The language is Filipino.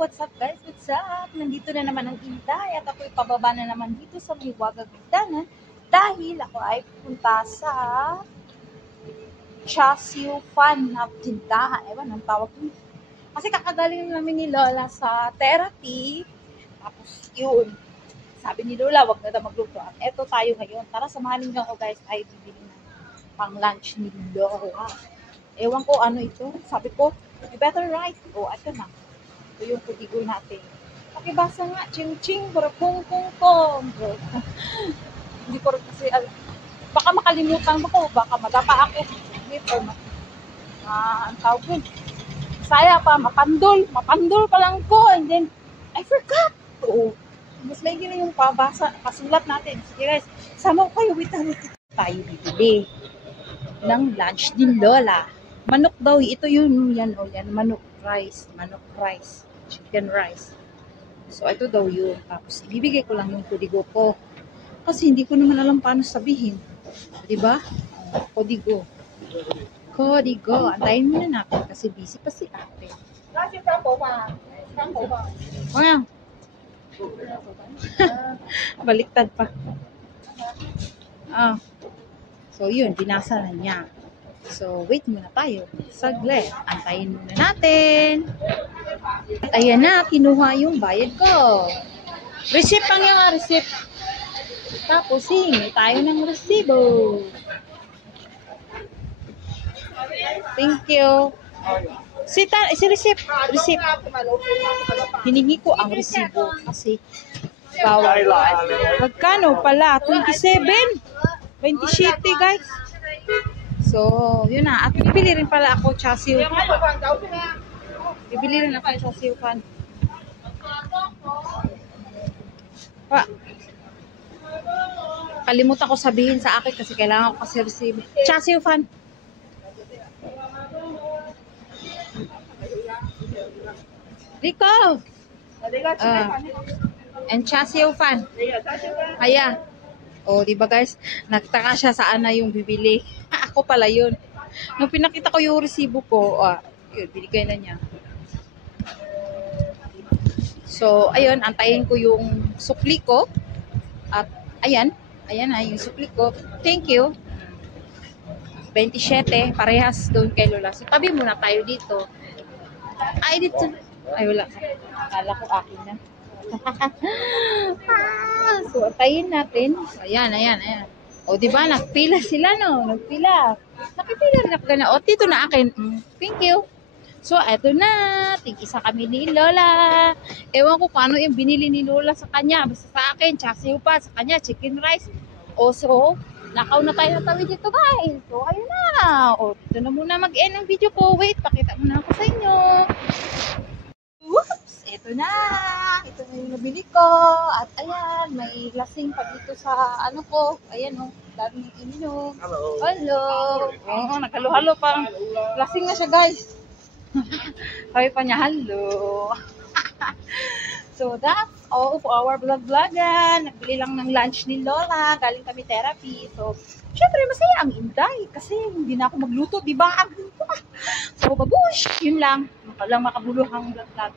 what's up guys? What's up? Nandito na naman ang Inday at ako'y pababa na naman dito sa may Wagang Hagdanan dahil ako ay pupunta sa Chasiu Fan na tindahan. Ewan, ang tawag ko. Kasi kakagaling namin ni Lola sa therapy. Tapos yun, sabi ni Lola, wag na daw magluto. At eto tayo ngayon. Tara, samahan niyo ako guys. Tayo bibili ng pang lunch ni Lola. Ewan ko ano ito. Sabi ko, you better write. Oh, ito na. Ito yung kudigoy natin. Pakibasa nga. Ching-ching. Barakong kong kong. Hindi ko rin kasi baka makalimutan mo ko. Baka madapa ako. Or ang tawag ko. Saya pa. Mapandol. Mapandol pa lang ko. And then, I forgot. Oo. Mas may gina yung pabasa. Pasulat natin. Sige guys. Sama ko kayo. Wait. Tayo bibili ng lunch ni Lola. Manok daw, ito yun, yan o yan, manok rice, chicken rice. So, ito daw yun. Tapos, ibibigay ko lang yung kudigo ko. Kasi hindi ko naman alam paano sabihin. Diba? Kodigo. Antayin muna natin kasi busy pa si ate. Wow. Baliktad pa. So, yun, binasa na niya. So, wait muna tayo. Saglit. Antayin muna natin. At ayan na, kinuha yung bayad ko. Receipt pang yung receipt. Tapos, hingi tayo ng resibo. Thank you. Si receipt. Hiningi ko ang resibo kasi bawal. Magkano pala? 27? 27 guys. So, yun na. At bibili rin pala ako Chasiu. Bibili rin ako Chasiu Fan. Kalimutan ko sabihin sa akin kasi kailangan ko kasi receive. Chasiu Fan. Rico! And Chasiu Fan. Kaya. O, diba guys? Nagtaka siya saan na yung bibili. Ako pala yun. Nung pinakita ko yung resibo ko, yun, binigay na niya. So, ayun, antayin ko yung sukli ko. At, ayan na yung sukli ko. Thank you. 27, parehas doon kay Lola. So, tabi muna tayo dito. Dito. Ay, wala. Akala ko akin na. So, antayin natin. Ayan. O, diba? Nagpila sila, no? Nakipila rin ako gana. O, dito na akin. Thank you. So, eto na. Tig-isa kami ni Lola. Ewan ko paano yung binili ni Lola sa kanya. Basta sa akin, Chasiu pa. Sa kanya, chicken rice. O, so, nakaw na tayo natawid dito, guys. So, ayun na. O, dito na muna mag-end ang video ko. Wait, pakita muna ako sa inyo. Whoops! Ito na. Ito na yung nabili ko. At ayan, may lasing pa dito sa ano ko. Ayan o, daming ininom. Hello. Oo, naghalo-halo pa. Lasing na siya guys. Sabi pa niya, hello. So that's all for our vlog-vlogan. Nagbili lang ng lunch ni Lola. Galing kami therapy. So, syempre masaya ang Inday. Kasi hindi na ako magluto, diba? So, babush. Yun lang. Makabuluhang vlog-vlog.